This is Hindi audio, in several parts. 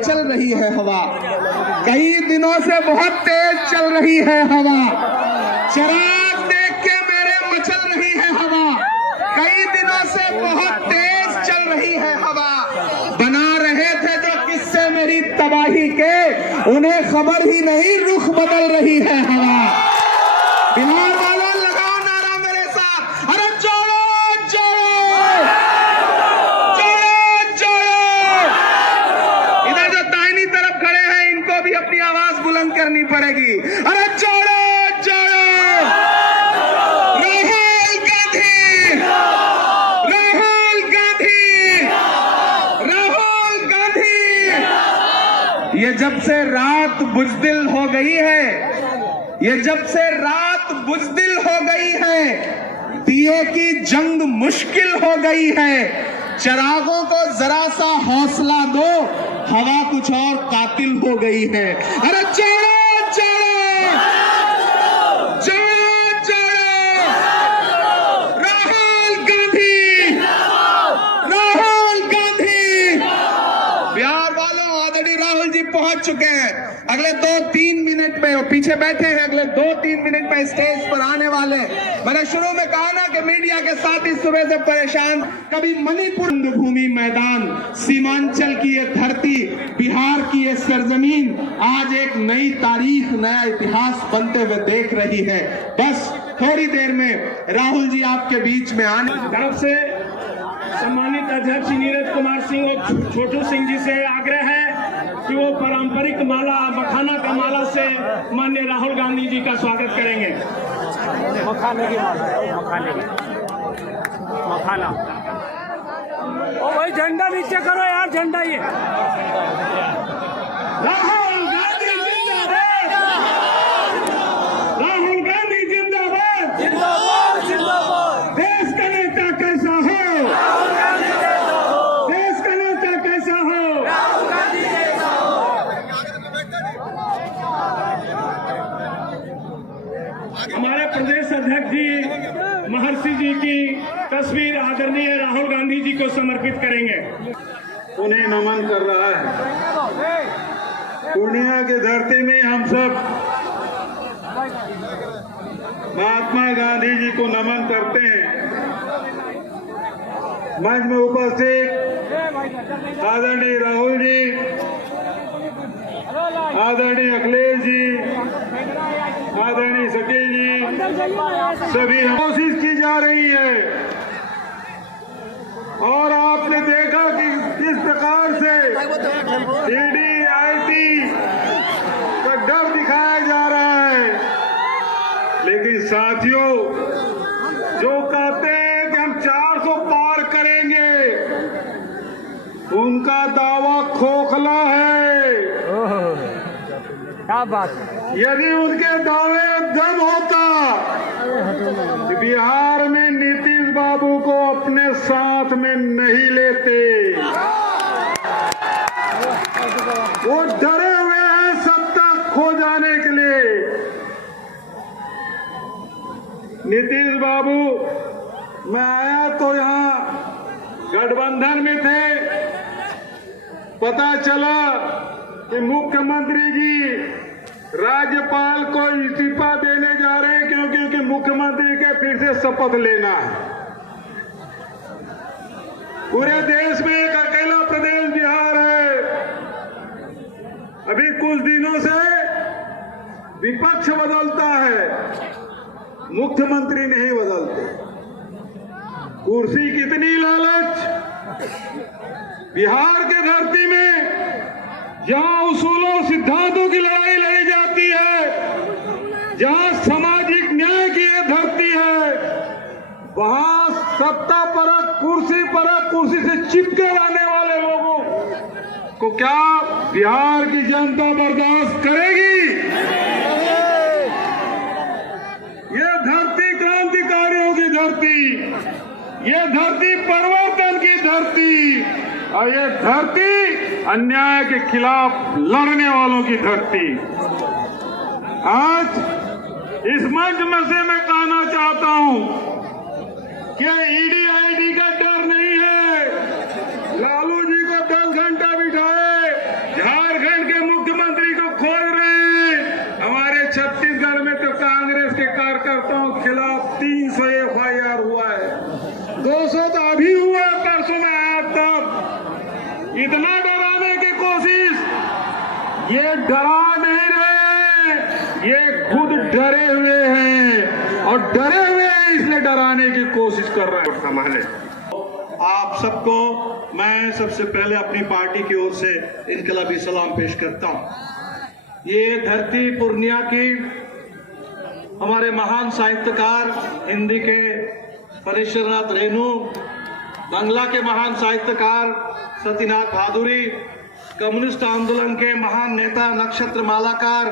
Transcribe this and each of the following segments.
मचल रही है हवा, कई दिनों से बहुत तेज चल रही है हवा, चिराग देख के मेरे मचल रही है हवा, कई दिनों से बहुत तेज चल रही है हवा। बना रहे थे जो किस्से मेरी तबाही के, उन्हें खबर ही नहीं रुख बदल रही है हवा। बिहार वालों लगाओ नारा मेरे साथ, अरे जोड़ो जोड़ो जोड़ो जोड़ो। इधर जो दाहिनी तरफ खड़े हैं इनको भी अपनी आवाज बुलंद करनी पड़ेगी, अरे जोड़ो जोड़ो। राहुल गांधी, राहुल गांधी, राहुल गांधी। ये जब से रात बुज़दिल हो गई है, ये जब से रात बुज़दिल हो गई है, दिए की जंग मुश्किल हो गई है। चिरागों को जरा सा हौसला दो, हवा कुछ और कातिल हो गई है। अरे जोड़ो जोड़ो जोड़ो जोड़ो। राहुल गांधी, राहुल गांधी। बिहार वालों आदरणीय राहुल जी पहुंच चुके हैं। अगले 2-3 मिनट में वो पीछे बैठे हैं, अगले 2-3 मिनट में स्टेज पर आने वाले। मैंने शुरू में कहा ना कि मीडिया के साथ ही सुबह से परेशान, कभी मणिपुर भूमि मैदान, सीमांचल की ये धरती, बिहार की ये सरजमीन आज एक नई तारीख, नया इतिहास बनते हुए देख रही है। बस थोड़ी देर में राहुल जी आपके बीच में आने तरफ से सम्मानित अध्यक्ष नीरज कुमार सिंह और छोटू सिंह जी से आग्रह है कि वो पारंपरिक माला, मखाना का माला से माननीय राहुल गांधी जी का स्वागत करेंगे। मखाने की माला है, मखाना। ओ भाई झंडा नीचे करो यार, झंडा ये। राहुल गांधी जिंदाबाद, राहुल गांधी जिंदाबाद, जिंदाबाद जिंदाबाद। देश का नेता कैसा हो, देश का नेता कैसा हो। हमारे प्रदेश अध्यक्ष जी महर्षि जी की तस्वीर आदरणीय राहुल गांधी जी को समर्पित करेंगे। उन्हें नमन कर रहा है। पूर्णिया की धरती में हम सब महात्मा गांधी जी को नमन करते हैं। मंच में उपस्थित आदरणीय राहुल जी, आदरणीय अखिलेश जी, आदरणीय सतीश जी, सभी कोशिश की जा रही है। और आपने देखा कि किस प्रकार से ईडी, आईटी का डर दिखाया जा रहा है। लेकिन साथियों, जो कहते हैं कि हम 400 पार करेंगे, उनका दावा खोखला है। क्या बात। यदि उनके दावे दम होता तो बिहार में नीतीश बाबू को अपने साथ में नहीं लेते। वो डरे हुए हैं सत्ता खो जाने के लिए। नीतीश बाबू, मैं आया तो यहाँ गठबंधन में थे, पता चला कि मुख्यमंत्री जी राज्यपाल को इस्तीफा देने जा रहे हैं, क्योंकि मुख्यमंत्री के फिर से शपथ लेना है। पूरे देश में एक अकेला प्रदेश बिहार है। अभी कुछ दिनों से विपक्ष बदलता है, मुख्यमंत्री नहीं बदलते। कुर्सी कितनी लालच। बिहार के धरती में जहां उसूलों सिद्धांतों की लड़ाई लड़ी जाती है, जहां सामाजिक न्याय की यह धरती है, वहां सत्ता परक, कुर्सी से चिपके रहने वाले लोगों को क्या बिहार की जनता बर्दाश्त करेगी? ये धरती क्रांतिकारियों की धरती, ये धरती परिवर्तन की धरती, और ये धरती अन्याय के खिलाफ लड़ने वालों की धरती। आज इस मंच में से मैं कहना चाहता हूं कि ईडी आईडी का डर नहीं है। लालू जी को 10 घंटा बिठाए, छत्तीसगढ़ में तो कांग्रेस के कार्यकर्ताओं के खिलाफ 300 FIR हुआ है, 200 तो अभी हुआ, परसों में आया तब। इतना डराने की कोशिश, ये डरा नहीं रहे, ये खुद डरे हुए हैं और डरे हुए हैं इसलिए डराने की कोशिश कर रहे हैं। संभाले आप सबको मैं सबसे पहले अपनी पार्टी की ओर से इनकलाबी सलाम पेश करता हूं। ये धरती पूर्णिया की हमारे महान साहित्यकार, हिंदी के फणीश्वरनाथ रेणु, बांग्ला के महान साहित्यकार सत्यनाथ भादुरी, कम्युनिस्ट आंदोलन के महान नेता नक्षत्र मालाकार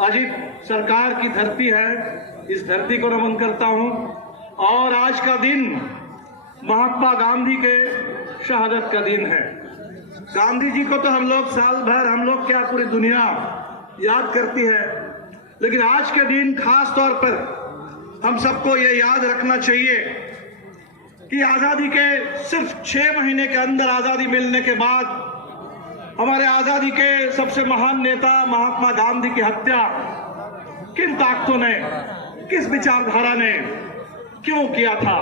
अजीत सरकार की धरती है। इस धरती को नमन करता हूं। और आज का दिन महात्मा गांधी के शहादत का दिन है। गांधी जी को तो हम लोग साल भर, हम लोग क्या पूरी दुनिया याद करती है, लेकिन आज के दिन खास तौर पर हम सबको ये याद रखना चाहिए कि आजादी के सिर्फ 6 महीने के अंदर आजादी मिलने के बाद हमारे आजादी के सबसे महान नेता महात्मा गांधी की हत्या किन ताकतों ने, किस विचारधारा ने क्यों किया था।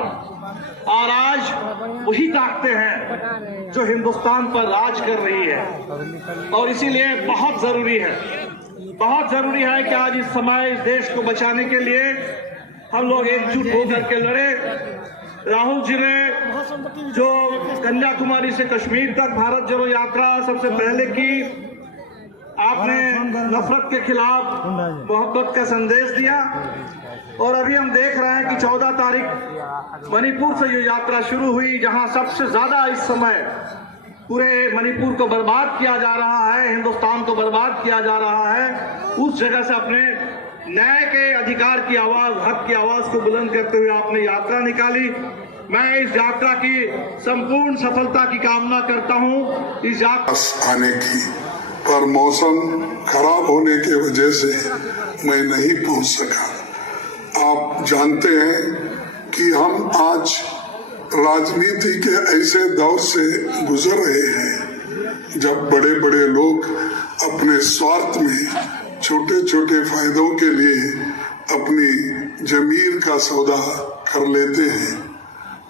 और आज वही ताकतें हैं जो हिंदुस्तान पर राज कर रही है। और इसीलिए बहुत जरूरी है कि आज इस समय इस देश को बचाने के लिए हम लोग एकजुट होकर के लड़े। राहुल जी ने जो कन्याकुमारी से कश्मीर तक भारत जोड़ो यात्रा सबसे पहले की, आपने नफरत के खिलाफ मोहब्बत का संदेश दिया। और अभी हम देख रहे हैं कि 14 तारीख मणिपुर से ये यात्रा शुरू हुई, जहां सबसे ज्यादा इस समय पूरे मणिपुर को बर्बाद किया जा रहा है, हिंदुस्तान को बर्बाद किया जा रहा है। उस जगह से अपने न्याय के अधिकार की आवाज, हक की आवाज को बुलंद करते हुए आपने यात्रा निकाली। मैं इस यात्रा की संपूर्ण सफलता की कामना करता हूं। इस यात्रा आने की, पर मौसम खराब होने की वजह से मैं नहीं पहुंच सका। आप जानते हैं कि हम आज राजनीति के ऐसे दौर से गुजर रहे हैं जब बड़े बड़े लोग अपने स्वार्थ में छोटे छोटे फायदों के लिए अपनी जमीन का सौदा कर लेते हैं।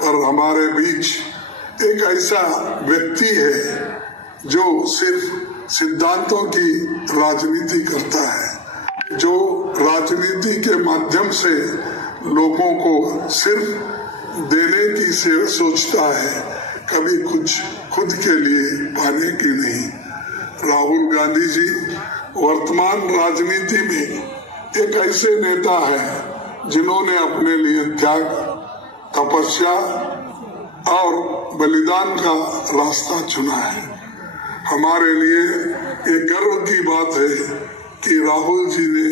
पर हमारे बीच एक ऐसा व्यक्ति है जो सिर्फ सिद्धांतों की राजनीति करता है, जो राजनीति के माध्यम से लोगों को सिर्फ देने की सोचता है, कभी कुछ खुद के लिए पाने की नहीं। राहुल गांधी जी वर्तमान राजनीति में एक ऐसे नेता है जिन्होंने अपने लिए त्याग, तपस्या और बलिदान का रास्ता चुना है। हमारे लिए ये गर्व की बात है कि राहुल जी ने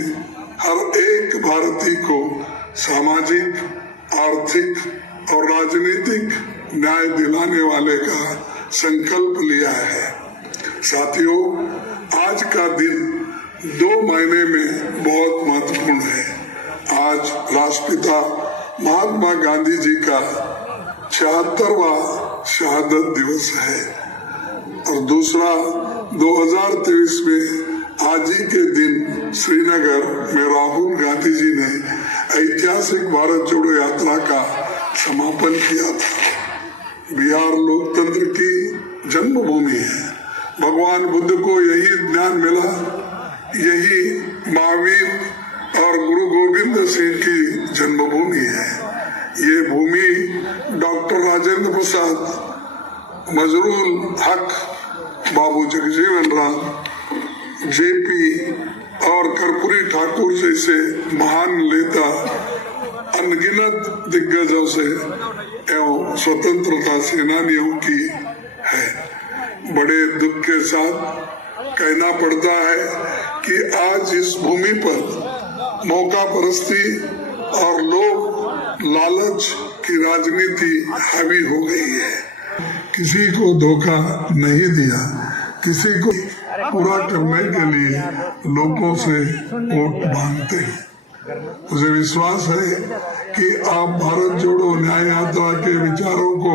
हर एक भारतीय को सामाजिक, आर्थिक और राजनीतिक न्याय दिलाने वाले का संकल्प लिया है। साथियों, आज का दिन 2 मायने में बहुत महत्वपूर्ण है। आज राष्ट्रपिता महात्मा गांधी जी का 76वां शहादत दिवस है और दूसरा 2023 में आज ही के दिन श्रीनगर में राहुल गांधी जी ने ऐतिहासिक भारत जोड़ो यात्रा का समापन किया था। बिहार लोकतंत्र की जन्मभूमि है। भगवान बुद्ध को यही ज्ञान मिला, यही महावीर और गुरु गोविंद सिंह की जन्मभूमि है। ये भूमि डॉक्टर राजेंद्र प्रसाद, मजरूल हक, बाबू जगजीवन राम, जेपी और कर्पूरी ठाकुर जैसे महान नेता अनगिनत दिग्गजों से एवं स्वतंत्रता सेनानियों की है। बड़े दुख के साथ कहना पड़ता है कि आज इस भूमि पर मौका परस्ती और लोग लालच की राजनीति हावी हो गई है। किसी को धोखा नहीं दिया, किसी को पूरा करने के लिए लोगों से वोट मांगते हैं। मुझे विश्वास है कि आप भारत जोड़ो न्याय यात्रा के विचारों को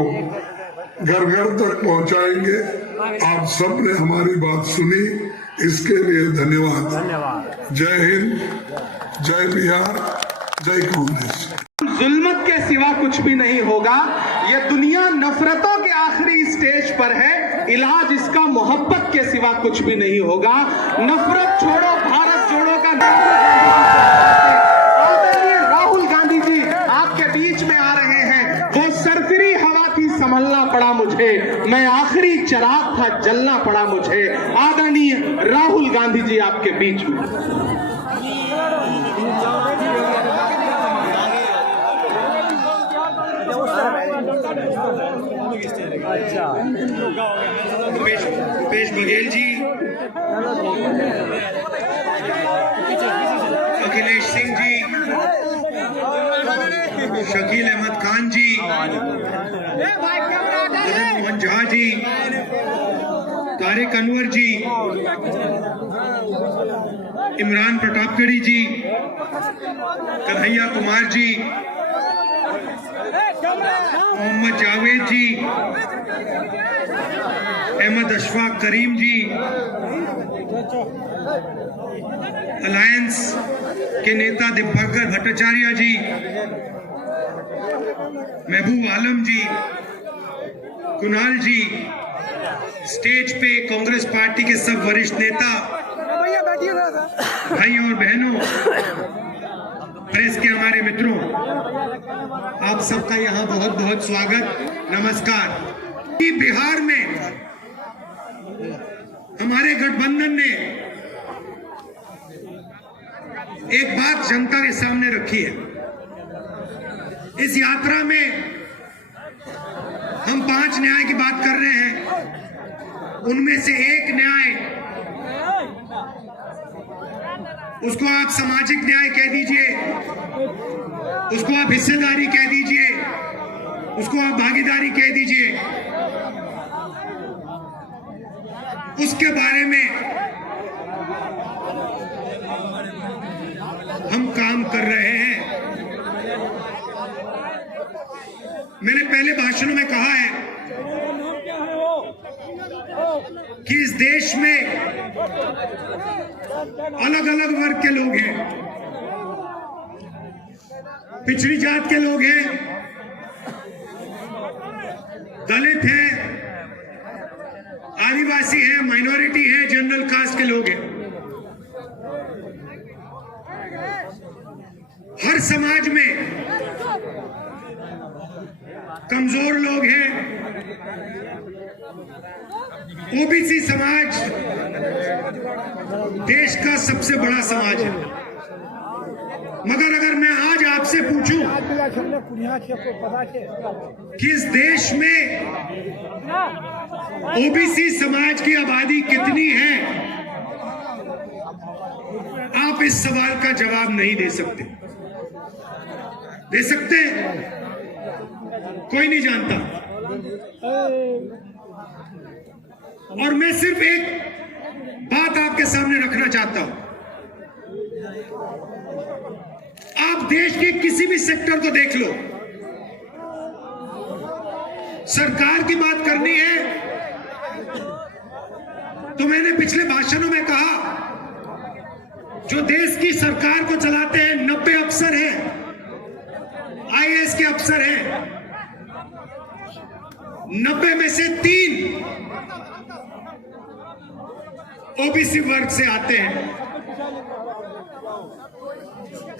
घर घर तक पहुंचाएंगे। आप सबने हमारी बात सुनी, इसके लिए धन्यवाद। जय हिंद, जय बिहार, जय कांग्रेस। जुल्मत के सिवा कुछ भी नहीं होगा। ये दुनिया नफरतों के आखिरी स्टेज पर है, इलाज इसका मोहब्बत के सिवा कुछ भी नहीं होगा। नफरत छोड़ो, भारत जोड़ो का आदरणीय राहुल गांधी जी आपके बीच में आ रहे हैं। वो सरफरी हवा थी, संभलना पड़ा मुझे, मैं आखिरी चिराग था, जलना पड़ा मुझे। आदरणीय राहुल गांधी जी आपके बीच में। भूपेश बघेल जी, अखिलेश सिंह जी, शकील अहमद खान जी, मदन मोहन झा जी, तारिक अनवर जी, इमरान प्रतापगढ़ी जी, कन्हैया कुमार जी, मोहम्मद जावेद जी, अहमद अशफाक करीम जी, अलायंस के नेता दिव्यांकर भट्टाचार्य जी, महबूब आलम जी, कुणाल जी, स्टेज पे कांग्रेस पार्टी के सब वरिष्ठ नेता, भाई और बहनों, प्रेस के हमारे मित्रों, आप सबका यहाँ बहुत बहुत स्वागत, नमस्कार। बिहार में हमारे गठबंधन ने एक बात जनता के सामने रखी है। इस यात्रा में हम 5 न्याय की बात कर रहे हैं। उनमें से एक न्याय, उसको आप सामाजिक न्याय कह दीजिए, उसको आप हिस्सेदारी कह दीजिए, उसको आप भागीदारी कह दीजिए, उसके बारे में हम काम कर रहे हैं। मैंने पहले भाषणों में कहा है कि इस देश में अलग अलग वर्ग के लोग हैं, पिछड़ी जात के लोग हैं, दलित हैं, आदिवासी हैं, माइनॉरिटी हैं, जनरल कास्ट के लोग हैं। हर समाज में कमजोर लोग हैं। ओबीसी समाज देश का सबसे बड़ा समाज है। मगर अगर मैं आज आपसे पूछूं कि इस देश में ओबीसी समाज की आबादी कितनी है, आप इस सवाल का जवाब नहीं दे सकते। दे सकते? कोई नहीं जानता। और मैं सिर्फ एक बात आपके सामने रखना चाहता हूं। आप देश के किसी भी सेक्टर को देख लो, सरकार की बात करनी है तो मैंने पिछले भाषणों में कहा, जो देश की सरकार को चलाते हैं 90 अफसर हैं, आईएएस के अफसर हैं। 90 में से 3 ओबीसी वर्ग से आते हैं।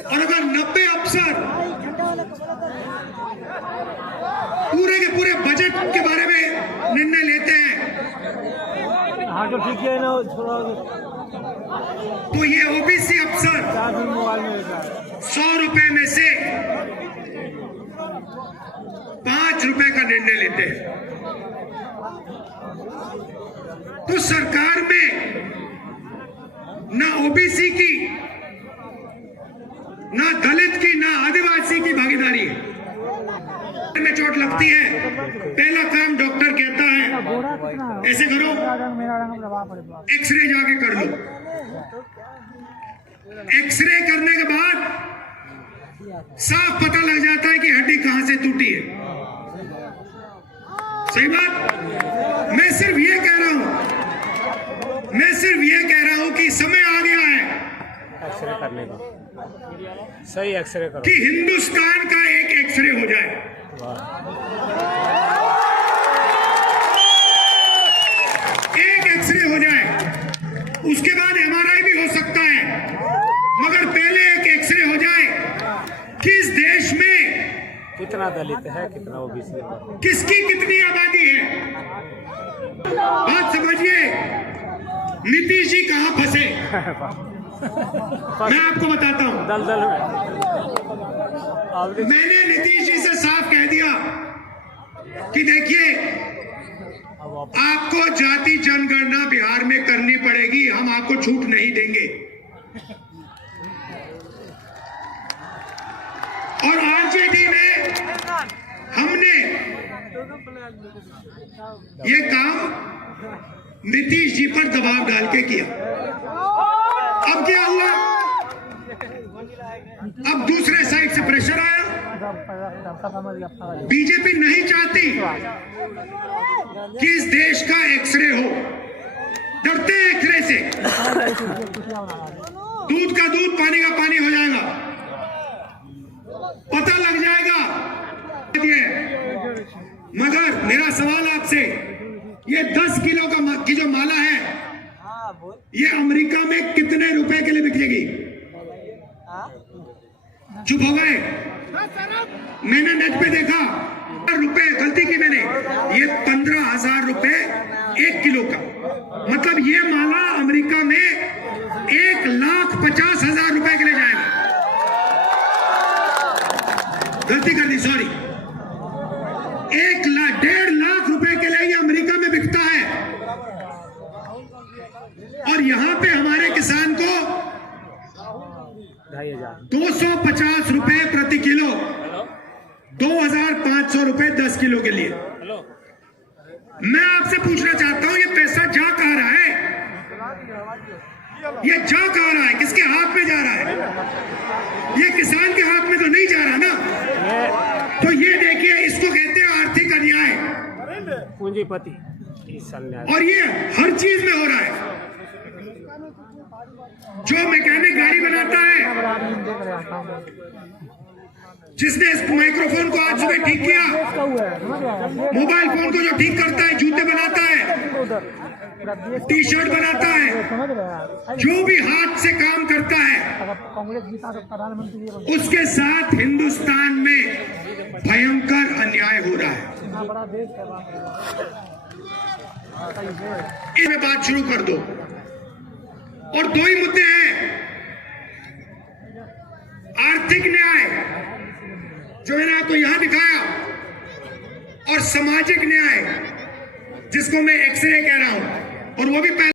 और अगर 90 अफसर पूरे के पूरे बजट के बारे में निर्णय लेते हैं तो ये ओबीसी अफसर 100 रुपए में से 5 रुपए का निर्णय लेते हैं। तो सरकार में ना ओबीसी की, ना दलित की, ना आदिवासी की भागीदारी है। में चोट लगती है, पहला काम डॉक्टर कहता है ऐसे करो, एक्सरे जाके कर लो। एक्सरे करने के बाद साफ पता लग जाता है कि हड्डी कहां से टूटी है। सही बात? मैं सिर्फ ये कह रहा हूं करने को, सही एक्सरे करो कि हिंदुस्तान का एक एक्सरे हो जाए। एक एक्सरे हो जाए, उसके बाद एमआरआई भी हो सकता है, मगर पहले एक एक्सरे हो जाए कि इस देश में कितना दलित है, कितना ओबीसी है, किसकी कितनी आबादी है। बात समझिए, नीतीश जी कहां फंसे मैं आपको बताता हूं। दलदल में मैंने नीतीश जी से साफ कह दिया कि देखिए, आपको जाति जनगणना बिहार में करनी पड़ेगी, हम आपको छूट नहीं देंगे। और आरजेडी में हमने ये काम नीतीश जी पर दबाव डाल के किया। अब क्या हुआ, अब दूसरे साइड से प्रेशर आया। बीजेपी नहीं चाहती कि इस देश का एक्सरे हो, डरते हैं एक्सरे से। दूध का दूध, पानी का पानी हो जाएगा, पता लग जाएगा। मगर मेरा सवाल आपसे, ये 10 किलो की जो माला है, ये अमेरिका में कितने रुपए के लिए बिकेगी? चुप हो गए। मैंने नेट पे देखा, रुपए गलती की मैंने, ये 15,000 रुपए 1 किलो का। मतलब ये माला अमेरिका में 1,50,000 रुपए के लिए जाएगा। गलती कर दी, सॉरी। 1,50,000 रुपए के लिए ये अमेरिका में बिकता है, और यहां पे हमारे किसान को 250 रुपए प्रति किलो, 2,500 रुपए 10 किलो के लिए। मैं आपसे पूछना चाहता हूं, ये पैसा जा कहां रहा है? ये जा कहां रहा है? किसके हाथ में जा रहा है? ये किसान के हाथ में तो नहीं जा रहा ना। तो ये देखिए, इसको कहते हैं आर्थिक अन्याय, पूंजीपति। और ये हर चीज में हो रहा है। जो मैकेनिक गाड़ी बनाता है, जिसने इस माइक्रोफोन को आज सुबह ठीक किया, मोबाइल फोन को जो ठीक करता है, जूते बनाता है, टी शर्ट बनाता है, जो भी हाथ से काम करता है, उसके साथ हिंदुस्तान में भयंकर अन्याय हो रहा है। इसमें बात शुरू कर दो। और 2 ही मुद्दे हैं, आर्थिक न्याय जो मैंने आपको यहां दिखाया, और सामाजिक न्याय जिसको मैं एक्सरे कह रहा हूं, और वो भी पहले